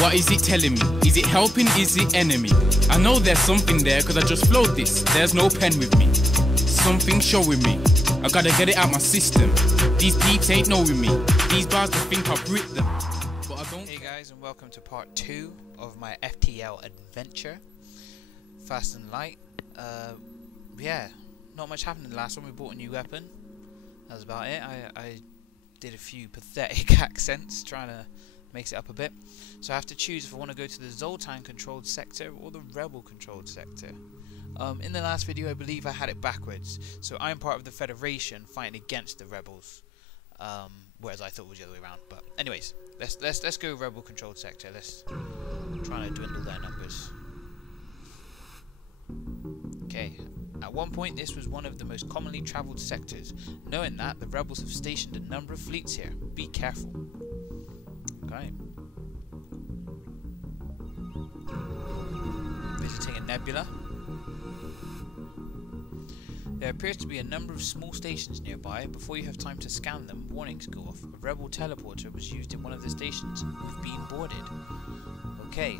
What is it telling me? Is it helping? Is it enemy? I know there's something there because I just flowed this. There's no pen with me. Something showing me. I gotta get it out my system. These peeps ain't knowing me. These bars I think I've writ them. But I don't. Hey guys, and welcome to part 2 of my FTL adventure. Fast and light. Yeah, not much happened in the last one. We bought a new weapon. That was about it. I did a few pathetic accents trying to mix it up a bit. So I have to choose if I want to go to the Zoltan controlled sector or the Rebel controlled sector. In the last video I believe I had it backwards. So I'm part of the Federation fighting against the Rebels. Whereas I thought it was the other way around. But anyways, let's go Rebel controlled sector. Let's try to dwindle their numbers. Okay. At one point this was one of the most commonly travelled sectors. Knowing that, the rebels have stationed a number of fleets here. Be careful. Okay. Visiting a nebula. There appears to be a number of small stations nearby. Before you have time to scan them, warnings go off. A rebel teleporter was used in one of the stations. You've been boarded. Okay,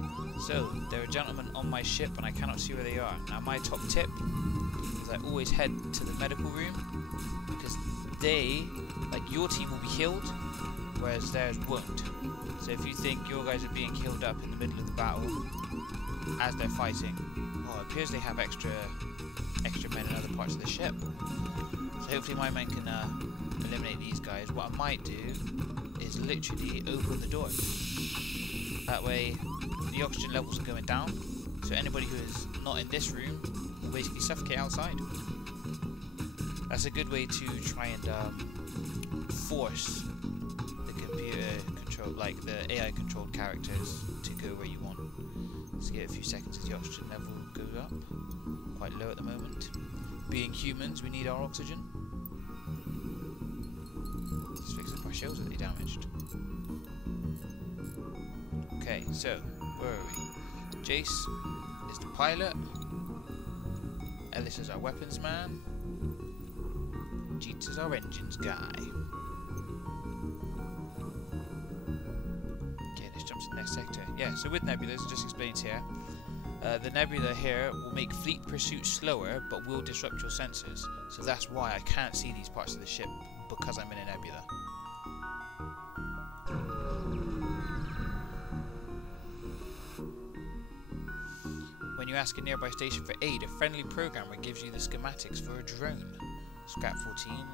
so there are gentlemen on my ship and I cannot see where they are. Now my top tip is I always head to the medical room because they, like your team will be healed, whereas theirs won't. So if you think your guys are being healed up in the middle of the battle as they're fighting, it appears they have extra men in other parts of the ship. So hopefully my men can eliminate these guys. What I might do is literally open the door. That way the oxygen levels are going down, so anybody who is not in this room will basically suffocate outside. That's a good way to try and force the computer control, like the AI controlled characters, to go where you want. Let's give it a few seconds as the oxygen level goes up. Quite low at the moment. Being humans, we need our oxygen. Let's fix up our shields that they damaged. Okay, so where are we? Jace is the pilot. Ellis is our weapons man. Jeets is our engines guy. Okay, let's jump to the next sector. Yeah, so with nebulas, just explained here. The nebula here will make fleet pursuit slower, but will disrupt your sensors. So that's why I can't see these parts of the ship, because I'm in a nebula. When you ask a nearby station for aid, a friendly programmer gives you the schematics for a drone. Scrap 14,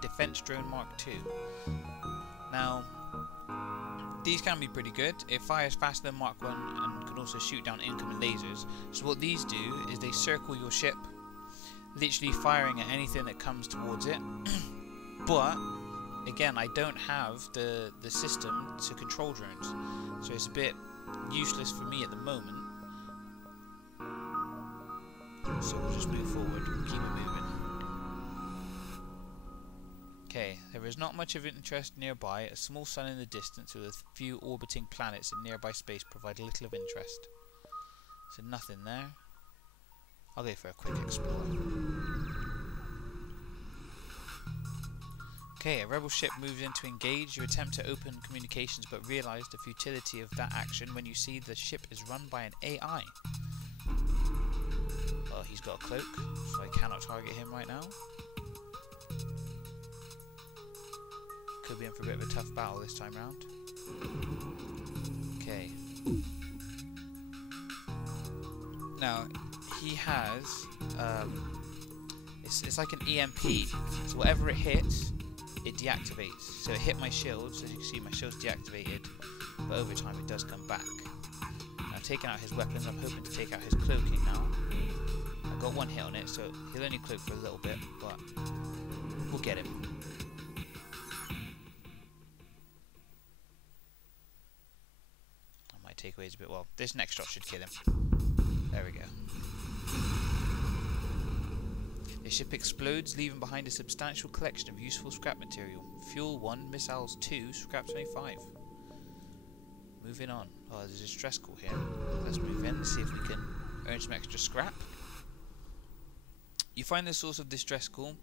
Defense Drone Mark II. Now, these can be pretty good. It fires faster than Mark 1 and can also shoot down incoming lasers. So what these do is they circle your ship, literally firing at anything that comes towards it. But, again, I don't have the system to control drones, so it's a bit useless for me at the moment. So we'll just move forward, keep it moving. Okay, there is not much of interest nearby. A small sun in the distance with a few orbiting planets in nearby space provide little of interest. So nothing there. I'll go for a quick explore. Okay, a rebel ship moves in to engage. You attempt to open communications but realise the futility of that action when you see the ship is run by an AI. Well, he's got a cloak, so I cannot target him right now. Could be in for a bit of a tough battle this time round. Okay. Now, he has... it's like an EMP. So whatever it hits, it deactivates. So it hit my shields. As you can see, my shield's deactivated. But over time, it does come back. Now, taking out his weapons, I'm hoping to take out his cloaking now. I got one hit on it, so he'll only cloak for a little bit, but we'll get him. I might take away his bit. Well, this next shot should kill him. There we go. The ship explodes, leaving behind a substantial collection of useful scrap material. Fuel 1, missiles 2, scrap 25. Moving on. Oh, there's a stress call here. Let's move in and see if we can earn some extra scrap. You find the source of this stress call.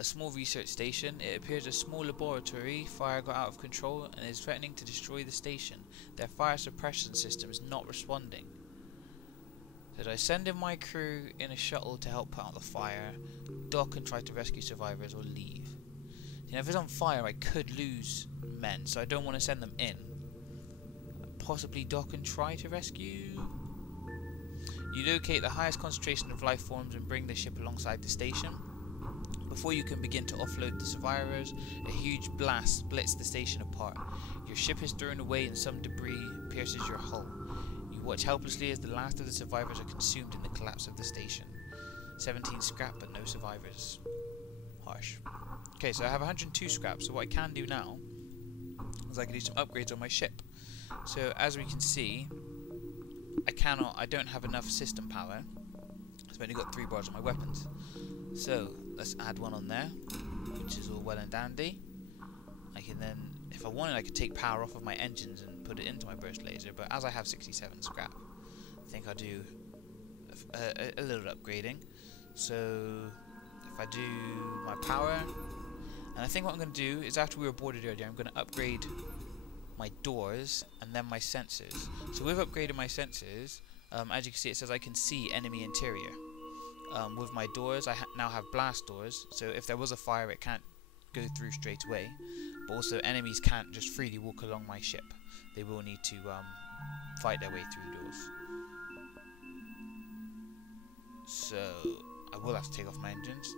A small research station. It appears a small laboratory. Fire got out of control and is threatening to destroy the station. Their fire suppression system is not responding. Did I send in my crew in a shuttle to help put out the fire, dock and try to rescue survivors, or leave? You know, if it's on fire, I could lose men, so I don't want to send them in. Possibly dock and try to rescue. You locate the highest concentration of life forms and bring the ship alongside the station. Before you can begin to offload the survivors, a huge blast splits the station apart. Your ship is thrown away and some debris pierces your hull. You watch helplessly as the last of the survivors are consumed in the collapse of the station. 17 scrap but no survivors. Harsh. Okay, so I have 102 scrap, so what I can do now is I can do some upgrades on my ship. So as we can see, I don't have enough system power. I've only got 3 bars on my weapons. So let's add one on there, which is all well and dandy. I can then, if I wanted, I could take power off of my engines and put it into my burst laser, but as I have 67 scrap, I think I'll do a little upgrading. So if I do my power, and I think what I'm going to do is, after we were boarded earlier, I'm going to upgrade my doors and then my sensors. So with upgrading my sensors, as you can see, it says I can see enemy interior. With my doors, I now have blast doors, so if there was a fire, it can't go through straight away. But also, enemies can't just freely walk along my ship. They will need to fight their way through the doors. So I will have to take off my engines.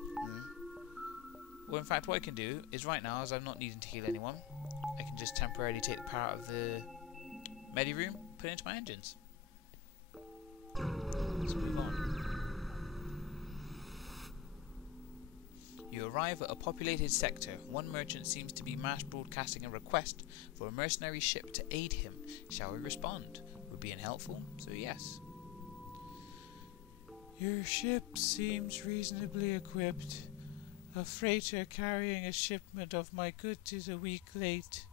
Well, in fact, what I can do is, right now, as I'm not needing to heal anyone, I can just temporarily take the power out of the medi room, put it into my engines. Let's move on. You arrive at a populated sector. One merchant seems to be mass broadcasting a request for a mercenary ship to aid him. Shall we respond? We're being helpful, so yes. Your ship seems reasonably equipped. A freighter carrying a shipment of my goods is a week late.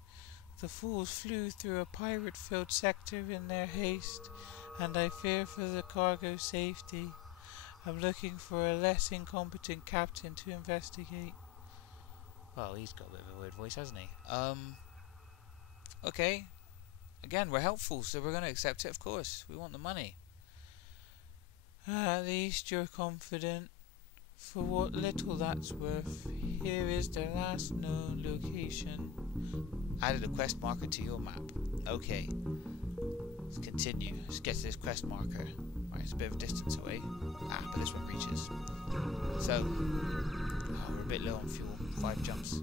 The fools flew through a pirate-filled sector in their haste, and I fear for the cargo safety. I'm looking for a less incompetent captain to investigate. Well, he's got a bit of a weird voice, hasn't he? Okay. Again, we're helpful, so we're going to accept it, of course. We want the money. At least you're confident. For what little that's worth, here is their last known location. Added a quest marker to your map. Okay. Let's continue. Let's get to this quest marker. Right, it's a bit of a distance away. But this one reaches. So, we're a bit low on fuel. 5 jumps.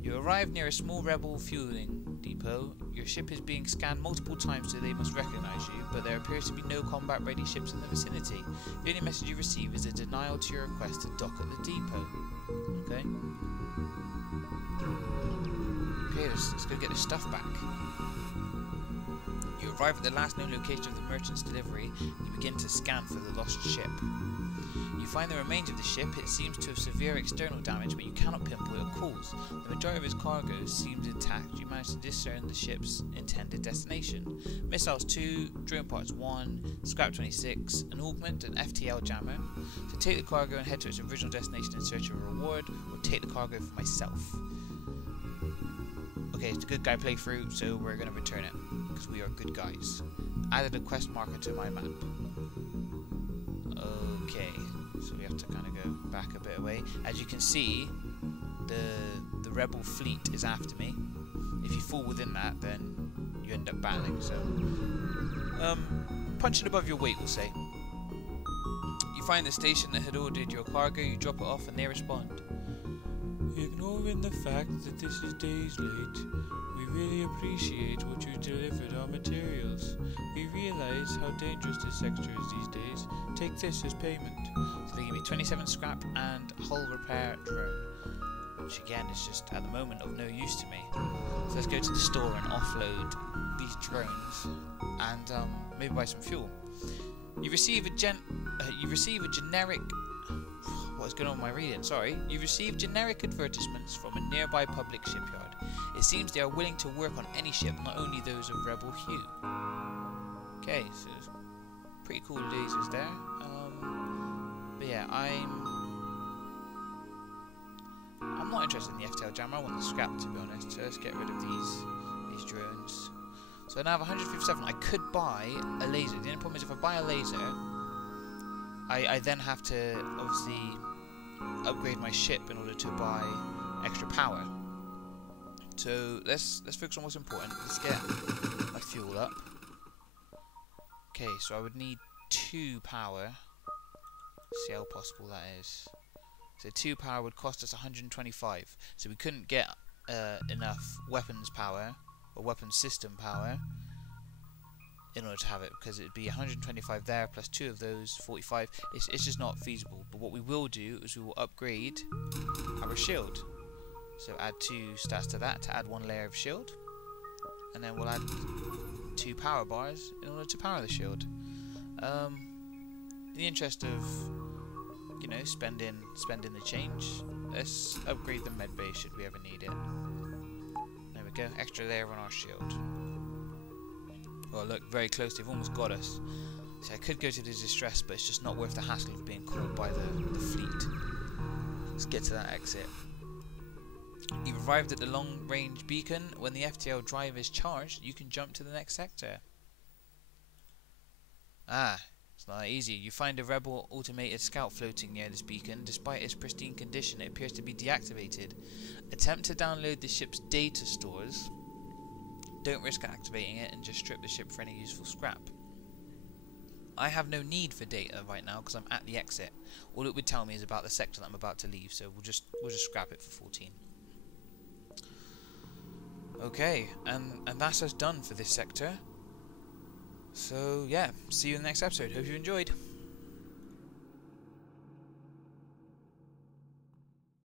You arrive near a small rebel fueling depot. Your ship is being scanned multiple times so they must recognize you, but there appears to be no combat-ready ships in the vicinity. The only message you receive is a denial to your request to dock at the depot. Okay? Okay, let's go get this stuff back. You arrive at the last known location of the merchant's delivery and you begin to scan for the lost ship. You find the remains of the ship. It seems to have severe external damage, but you cannot pinpoint a cause. The majority of its cargo seems intact. You manage to discern the ship's intended destination. Missiles 2, drone parts 1, scrap 26, an augment, an FTL jammer. So take the cargo and head to its original destination in search of a reward, or take the cargo for myself. Okay, it's a good guy playthrough, so we're going to return it, because we are good guys. Added a quest marker to my map. Okay, so we have to kind of go back a bit away. As you can see, the rebel fleet is after me. If you fall within that, then you end up battling, so... punching above your weight, we'll say. You find the station that had ordered your cargo, you drop it off, and they respond. Ignoring the fact that this is days late, we really appreciate what you delivered our materials. We realize how dangerous this sector is these days. Take this as payment. So they give me 27 scrap and hull repair drone, which again is just at the moment of no use to me. So let's go to the store and offload these drones and maybe buy some fuel. You receive a generic... What's going on with my reading? Sorry. You receive generic advertisements from a nearby public shipyard. It seems they are willing to work on any ship, not only those of rebel hue. Okay, so pretty cool lasers there. But yeah, I'm not interested in the FTL jammer, I want the scrap to be honest, so let's get rid of these drones. So now I have 157, I could buy a laser. The only problem is if I buy a laser, I then have to obviously upgrade my ship in order to buy extra power. So let's focus on what's important. Let's get my fuel up. Okay, so I would need 2 power. See how possible that is. So 2 power would cost us 125. So we couldn't get enough weapons power or weapons system power in order to have it, because it'd be 125 there plus 2 of those, 45. It's just not feasible. But what we will do is we will upgrade our shield. So add 2 stats to that to add 1 layer of shield, and then we'll add 2 power bars in order to power the shield. In the interest of, you know, spending the change, let's upgrade the med bay should we ever need it. There we go, extra layer on our shield. Oh look, very close, they've almost got us. So I could go to the distress, but it's just not worth the hassle of being caught by the fleet. Let's get to that exit. You've arrived at the long range beacon. When the FTL drive is charged, you can jump to the next sector. Ah, it's not that easy. You find a rebel automated scout floating near this beacon. Despite its pristine condition, it appears to be deactivated. Attempt to download the ship's data stores. Don't risk activating it and just strip the ship for any useful scrap. I have no need for data right now because I'm at the exit. All it would tell me is about the sector that I'm about to leave, so we'll just scrap it for 14. Okay, and that's us done for this sector. So yeah, see you in the next episode. Hope you enjoyed.